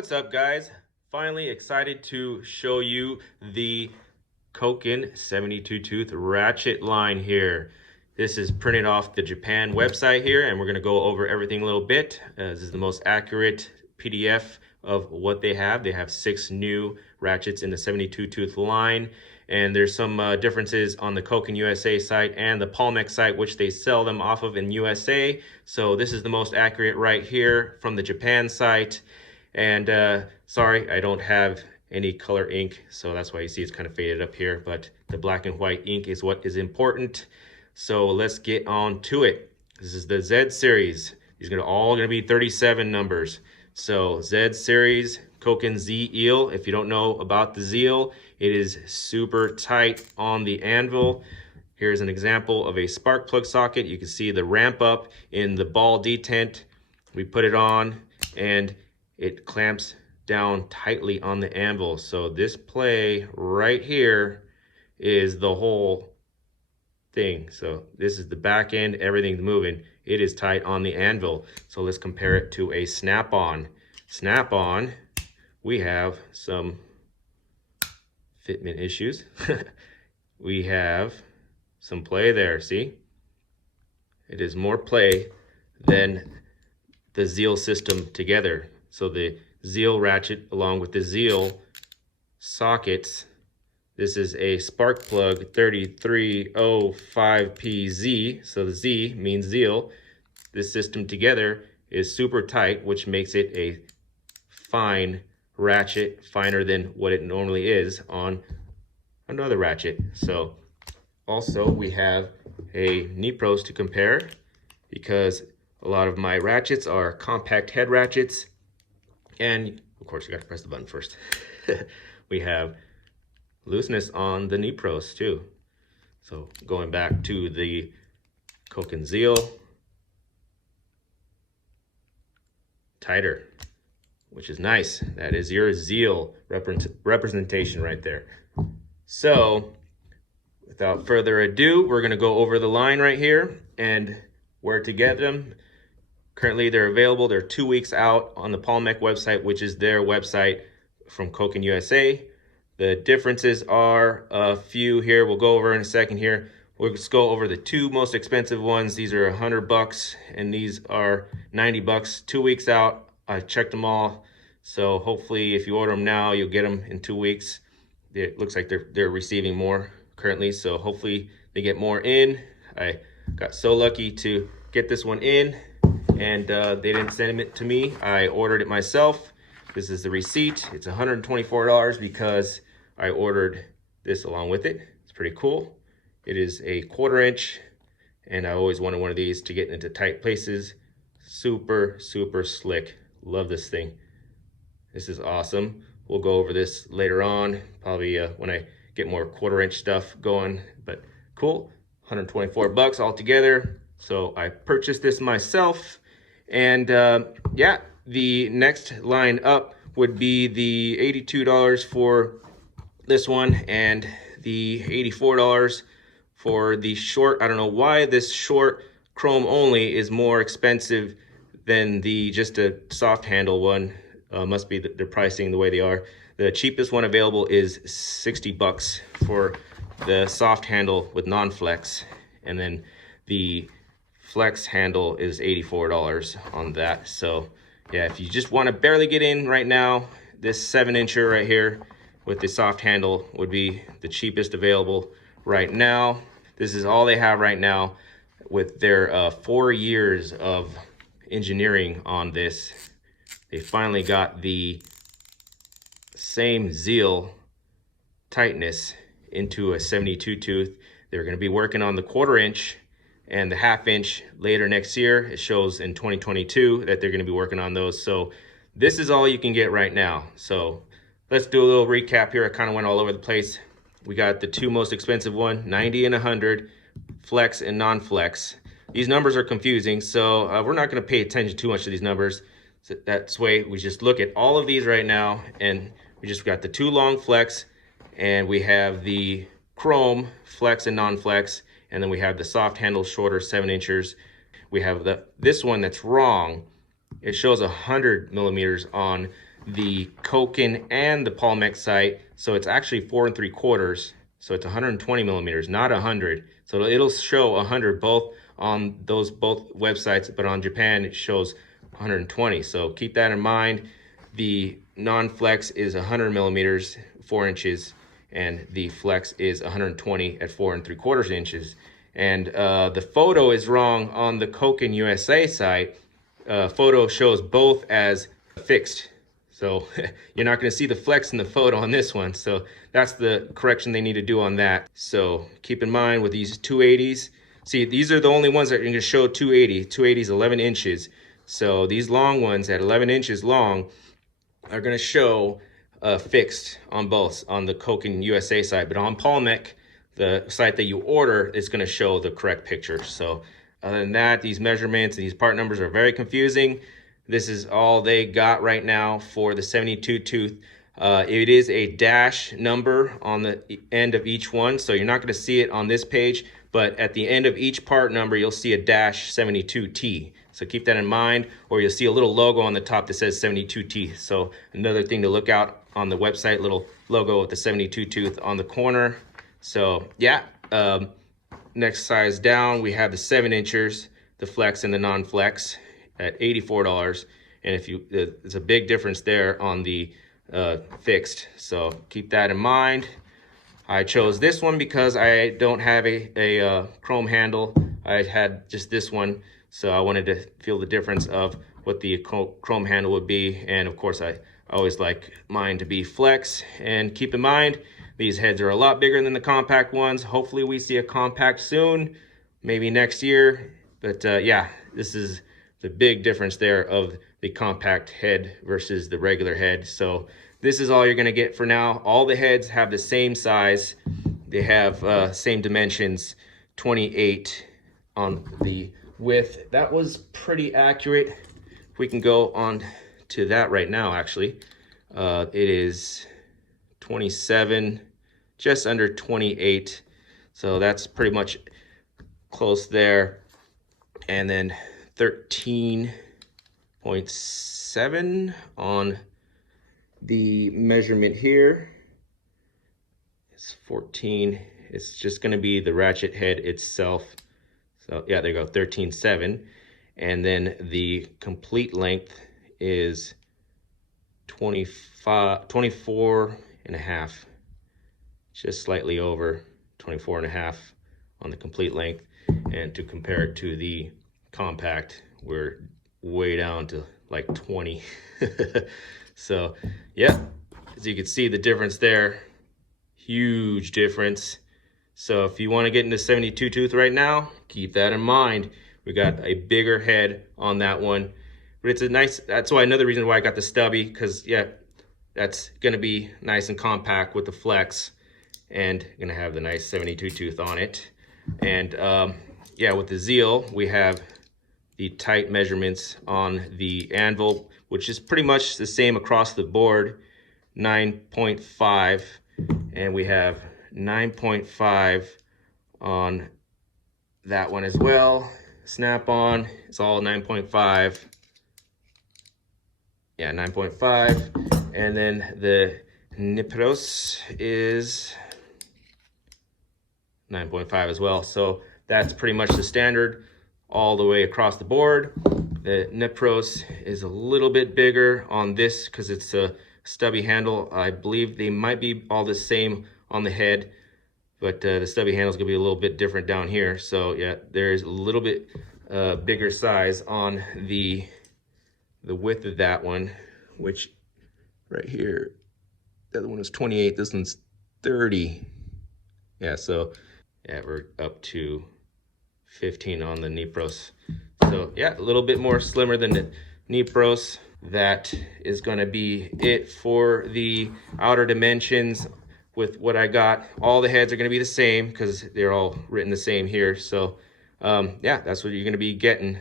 What's up, guys? Finally excited to show you the Koken 72 tooth ratchet line here. This is printed off the Japan website here, and we're going to go over everything a little bit. This is the most accurate PDF of what they have. They have 6 new ratchets in the 72 tooth line, and there's some differences on the Koken USA site and the Pawl site, which they sell them off of in USA. So this is the most accurate right here from the Japan site. And sorry, I don't have any color ink, so that's why you see it's kind of faded up here, but the black and white ink is what is important. So let's get on to it. This is the Zed Series. These are all going to be 37 numbers. So Zed Series, Koken Z Eel. If you don't know about the Zeal, it is super tight on the anvil. Here's an example of a spark plug socket. You can see the ramp up in the ball detent. We put it on and it clamps down tightly on the anvil. So this play right here is the whole thing. So this is the back end, everything's moving. It is tight on the anvil. So let's compare it to a snap-on. Snap-on, we have some fitment issues. We have some play there, see? It is more play than the Zeal system together. So the Zeal ratchet along with the Zeal sockets, this is a spark plug 3305PZ, so the Z means Zeal. This system together is super tight, which makes it a fine ratchet, finer than what it normally is on another ratchet. So also we have a Nepros to compare, because a lot of my ratchets are compact head ratchets. And of course, you got to press the button first. We have looseness on the Nepros too. So going back to the Koken Zeal, tighter, which is nice. That is your Zeal representation right there. So without further ado, we're going to go over the line right here and where to get them. Currently, they're available. They're 2 weeks out on the Pawl website, which is their website from Koken USA. The differences are a few here. We'll go over in a second here. We'll just go over the 2 most expensive ones. These are $100 and these are $90. 2 weeks out. I checked them all. So hopefully if you order them now, you'll get them in 2 weeks. It looks like they're receiving more currently. So hopefully they get more in. I got so lucky to get this one in. And they didn't send it to me. I ordered it myself. This is the receipt. It's $124 because I ordered this along with it. It's pretty cool. It is a 1/4 inch, and I always wanted one of these to get into tight places. Super, super slick. Love this thing. This is awesome. We'll go over this later on, probably when I get more 1/4 inch stuff going, but cool. $124 altogether. So I purchased this myself. And yeah, the next line up would be the $82 for this one and the $84 for the short. I don't know why this short chrome only is more expensive than the just a soft handle one. Must be the pricing the way they are. The cheapest one available is $60 for the soft handle with non-flex, and then the flex handle is $84 on that. So yeah, if you just want to barely get in right now, this 7-incher right here with the soft handle would be the cheapest available right now. This is all they have right now with their 4 years of engineering on this. They finally got the same Zeal tightness into a 72 tooth. They're going to be working on the 1/4 inch and the 1/2 inch later next year. It shows in 2022 that they're going to be working on those. So this is all you can get right now. So let's do a little recap here. I kind of went all over the place. We got the 2 most expensive one, 90 and 100, flex and non-flex. These numbers are confusing, so we're not going to pay attention too much to these numbers. So that's why we just look at all of these right now, and we just got the 2 long flex, and we have the chrome flex and non-flex. And then we have the soft handle, shorter 7-inchers. We have this one that's wrong. It shows 100 millimeters on the Koken and the Pawl site. So it's actually 4 3/4. So it's 120 millimeters, not 100. So it'll show 100 both on those both websites, but on Japan it shows 120. So keep that in mind. The non-flex is 100 millimeters, 4 inches, and the flex is 120 at 4 3/4 inches. And the photo is wrong on the Koken USA site. Photo shows both as fixed. So you're not going to see the flex in the photo on this one. So that's the correction they need to do on that. So keep in mind with these 280s, see, these are the only ones that are going to show 280. 280 is 11 inches. So these long ones at 11 inches long are going to show fixed on both, on the Koken USA site. But on Palmec, the site that you order, is going to show the correct picture. So other than that, these measurements and these part numbers are very confusing. This is all they got right now for the 72 tooth. It is a dash number on the end of each one, so you're not going to see it on this page, but at the end of each part number, you'll see a dash 72T. So keep that in mind, or you'll see a little logo on the top that says 72T. So another thing to look out on the website, little logo with the 72 tooth on the corner. So yeah, next size down, we have the 7 inchers, the flex and the non-flex at $84. And if you, there's a big difference there on the fixed. So keep that in mind. I chose this one because I don't have a chrome handle. I had just this one. So I wanted to feel the difference of what the chrome handle would be. And of course, I always like mine to be flex. And keep in mind, these heads are a lot bigger than the compact ones. Hopefully we see a compact soon, maybe next year. But yeah, this is the big difference there of the compact head versus the regular head. So this is all you're gonna get for now. All the heads have the same size. They have same dimensions, 28 on the width. That was pretty accurate. We can go on to that right now, actually. It is 27, just under 28. So that's pretty much close there. And then 13.7 on the measurement here. It's 14. It's just going to be the ratchet head itself. So yeah, there you go, 13.7. And then the complete length is 24 and a half. Just slightly over 24 and a half on the complete length. And to compare it to the compact, we're way down to like 20. So yeah, as you can see the difference there, huge difference. So if you want to get into 72 tooth right now, keep that in mind. We got a bigger head on that one, but it's a nice, that's why another reason why I got the stubby, because yeah, that's going to be nice and compact with the flex and going to have the nice 72 tooth on it. And yeah, with the Zeal, we have the tight measurements on the anvil, which is pretty much the same across the board, 9.5, and we have 9.5 on that one as well. Snap-on, it's all 9.5. Yeah, 9.5. And then the Nepros is 9.5 as well. So that's pretty much the standard all the way across the board. The Nepros is a little bit bigger on this because it's a stubby handle. I believe they might be all the same on the head, but the stubby handle is gonna be a little bit different down here. So yeah, there's a little bit bigger size on the width of that one, which right here, the other one is 28, this one's 30. Yeah, so yeah, we're up to 15 on the Nepros. So yeah, a little bit more slimmer than the Nepros. That is gonna be it for the outer dimensions with what I got. All the heads are gonna be the same because they're all written the same here. So yeah, that's what you're gonna be getting.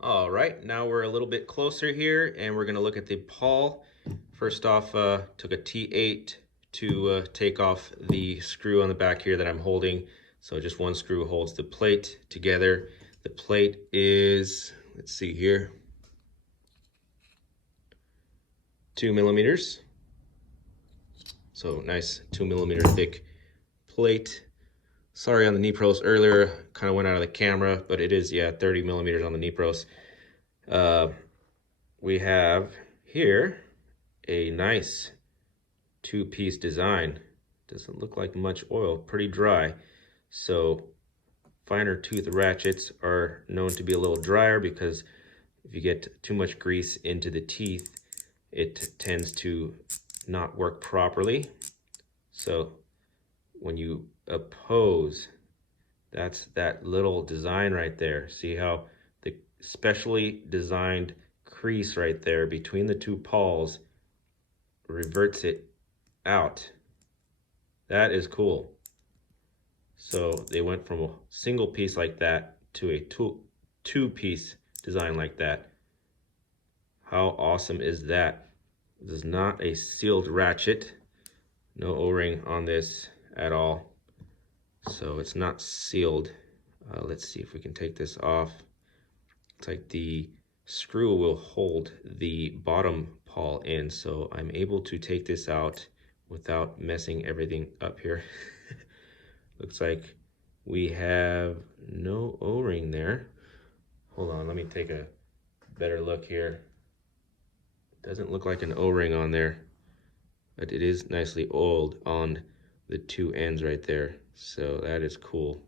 All right, now we're a little bit closer here and we're gonna look at the Pawl. First off, took a T8 to take off the screw on the back here that I'm holding. So just one screw holds the plate together. The plate is, let's see here, 2 millimeters. So nice 2 millimeter thick plate. Sorry on the Nepros earlier, kind of went out of the camera, but it is, yeah, 30 millimeters on the Nepros. We have here a nice two-piece design. Doesn't look like much oil, pretty dry. So finer tooth ratchets are known to be a little drier because if you get too much grease into the teeth, it tends to not work properly. So when you oppose, that's that little design right there. See how the specially designed crease right there between the two pawls reverts it out. That is cool. So they went from a single piece like that to a two-piece design like that. How awesome is that? This is not a sealed ratchet. No O-ring on this at all. So it's not sealed. Let's see if we can take this off. It's like the screw will hold the bottom pawl in, so I'm able to take this out without messing everything up here. Looks like we have no O-ring there. Hold on, let me take a better look here. Doesn't look like an O-ring on there, but it is nicely oiled on the two ends right there. So that is cool.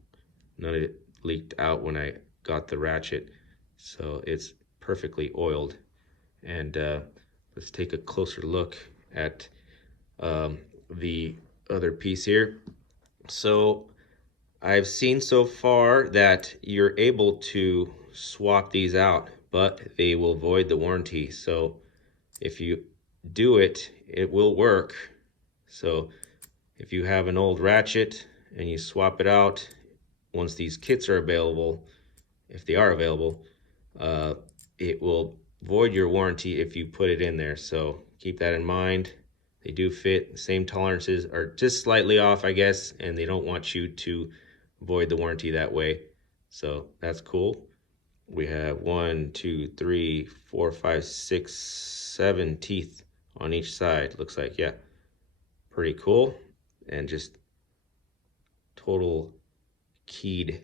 None of it leaked out when I got the ratchet, so it's perfectly oiled. And let's take a closer look at the other piece here. So I've seen so far that you're able to swap these out, but they will void the warranty. So if you do it, it will work. So if you have an old ratchet and you swap it out, once these kits are available, if they are available, it will void your warranty if you put it in there. So keep that in mind. They do fit. The same tolerances are just slightly off, I guess, and they don't want you to void the warranty that way. So that's cool. We have 1, 2, 3, 4, 5, 6, 7 teeth on each side. Looks like, yeah, pretty cool. And just total keyed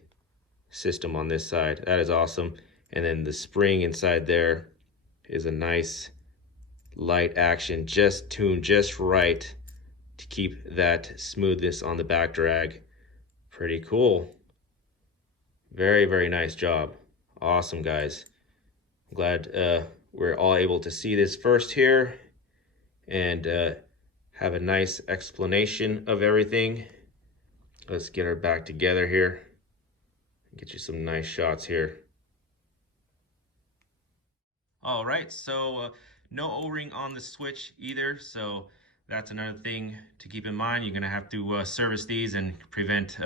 system on this side. That is awesome. And then the spring inside there is a nice light action, just tuned just right to keep that smoothness on the back drag. Pretty cool. Very, very nice job. Awesome, guys. I'm glad we're all able to see this first here and have a nice explanation of everything. Let's get our back together here. Get you some nice shots here. All right, so no O-ring on the switch either, so that's another thing to keep in mind. You're gonna have to service these and prevent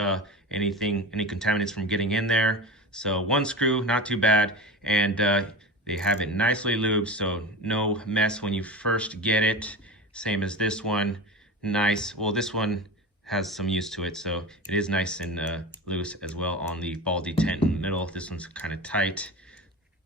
any contaminants from getting in there. So one screw, not too bad, and they have it nicely lubed, so no mess when you first get it. Same as this one, nice. Well, this one has some use to it, so it is nice and loose as well on the ball detent in the middle. This one's kind of tight,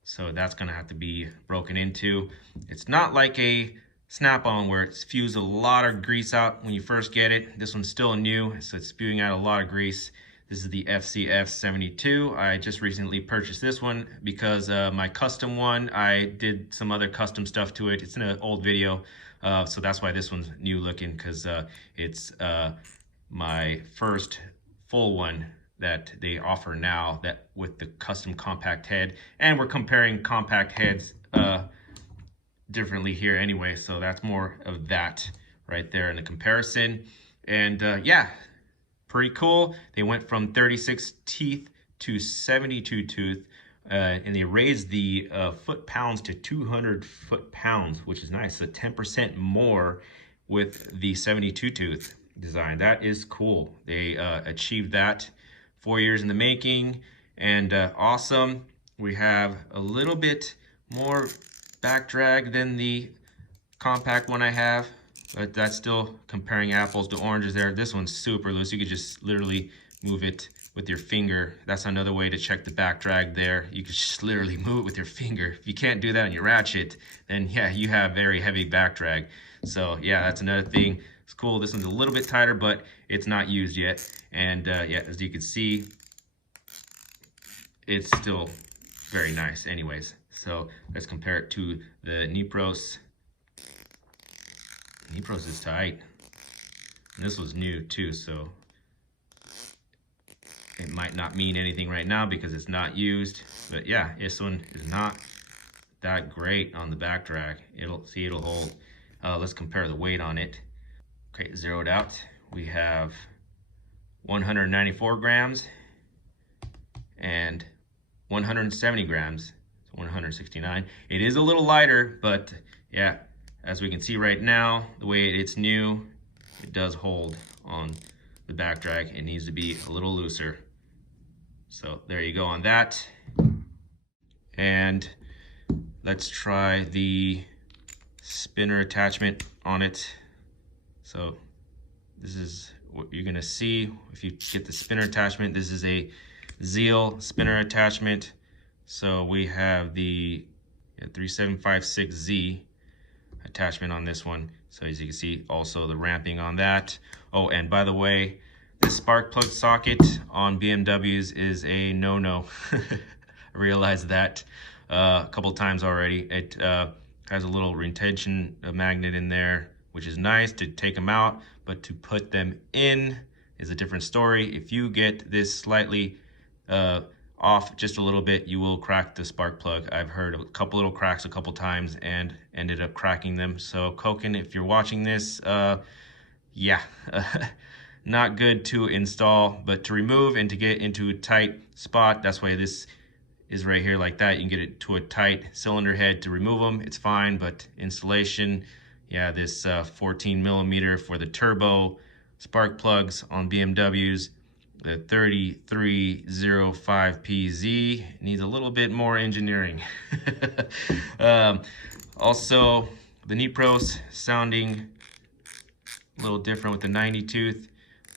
so that's gonna have to be broken into. It's not like a snap-on where it spews a lot of grease out when you first get it. This one's still new, so it's spewing out a lot of grease. This is the FCF 72. I just recently purchased this one because my custom one, I did some other custom stuff to it. It's in an old video, so that's why this one's new looking, because it's my first full one that they offer now, that with the custom compact head. And we're comparing compact heads differently here anyway, so that's more of that right there in the comparison. And yeah, pretty cool. They went from 36 teeth to 72 tooth, and they raised the foot-pounds to 200 foot-pounds, which is nice. So 10% more with the 72 tooth design. That is cool. They achieved that 4 years in the making, and awesome. We have a little bit more back drag than the compact one I have, but that's still comparing apples to oranges there. This one's super loose. You could just literally move it with your finger. That's another way to check the back drag there. You can just literally move it with your finger. If you can't do that on your Ratchet, then yeah, you have very heavy back drag. So yeah, that's another thing. It's cool. This one's a little bit tighter, but it's not used yet. And yeah, as you can see, it's still very nice anyways. So let's compare it to the Nepros. Nepros is tight. And this was new too, so it might not mean anything right now because it's not used. But yeah, this one is not that great on the back drag. It'll hold. Let's compare the weight on it. Okay, zeroed out. We have 194 grams and 170 grams. 169. It is a little lighter, but yeah, as we can see right now, the way it's new, it does hold on the back drag. It needs to be a little looser. So there you go on that. And let's try the spinner attachment on it. So this is what you're gonna see if you get the spinner attachment. This is a Zeal spinner attachment. So we have the 3756Z attachment on this one. So as you can see, also the ramping on that. Oh, and by the way, the spark plug socket on BMWs is a no-no. I realized that a couple times already. It has a little retention magnet in there, which is nice to take them out, but to put them in is a different story. If you get this slightly off just a little bit, you will crack the spark plug. I've heard a couple little cracks a couple times and ended up cracking them. So Koken, if you're watching this, yeah, not good to install, but to remove and to get into a tight spot, that's why this is right here like that. You can get it to a tight cylinder head to remove them. It's fine, but installation, yeah, this 14 millimeter for the turbo spark plugs on BMWs, the 3305PZ needs a little bit more engineering. Also, the Nepros sounding a little different with the 90 tooth.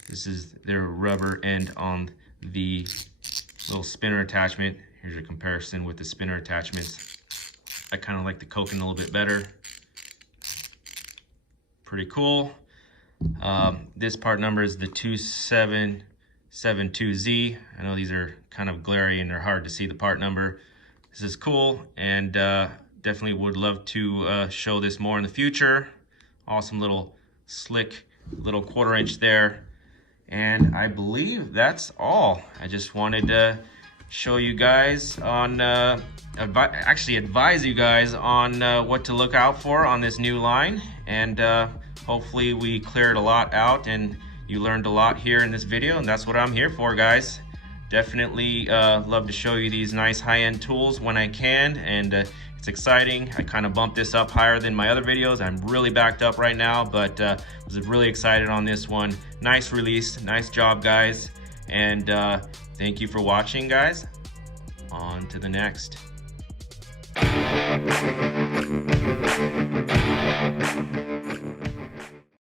This is their rubber end on the little spinner attachment. Here's a comparison with the spinner attachments. I kind of like the Koken a little bit better. Pretty cool. This part number is the 2772Z. I know these are kind of glary and they're hard to see the part number. This is cool, and definitely would love to show this more in the future. Awesome little slick little 1/4 inch there. And I believe that's all. I just wanted to show you guys on, actually advise you guys on what to look out for on this new line. And hopefully we cleared a lot out and you learned a lot here in this video, and that's what I'm here for, guys. Definitely love to show you these nice high-end tools when I can, and it's exciting. I kind of bumped this up higher than my other videos. I'm really backed up right now, but was really excited on this one. Nice release, nice job, guys, and thank you for watching, guys. On to the next.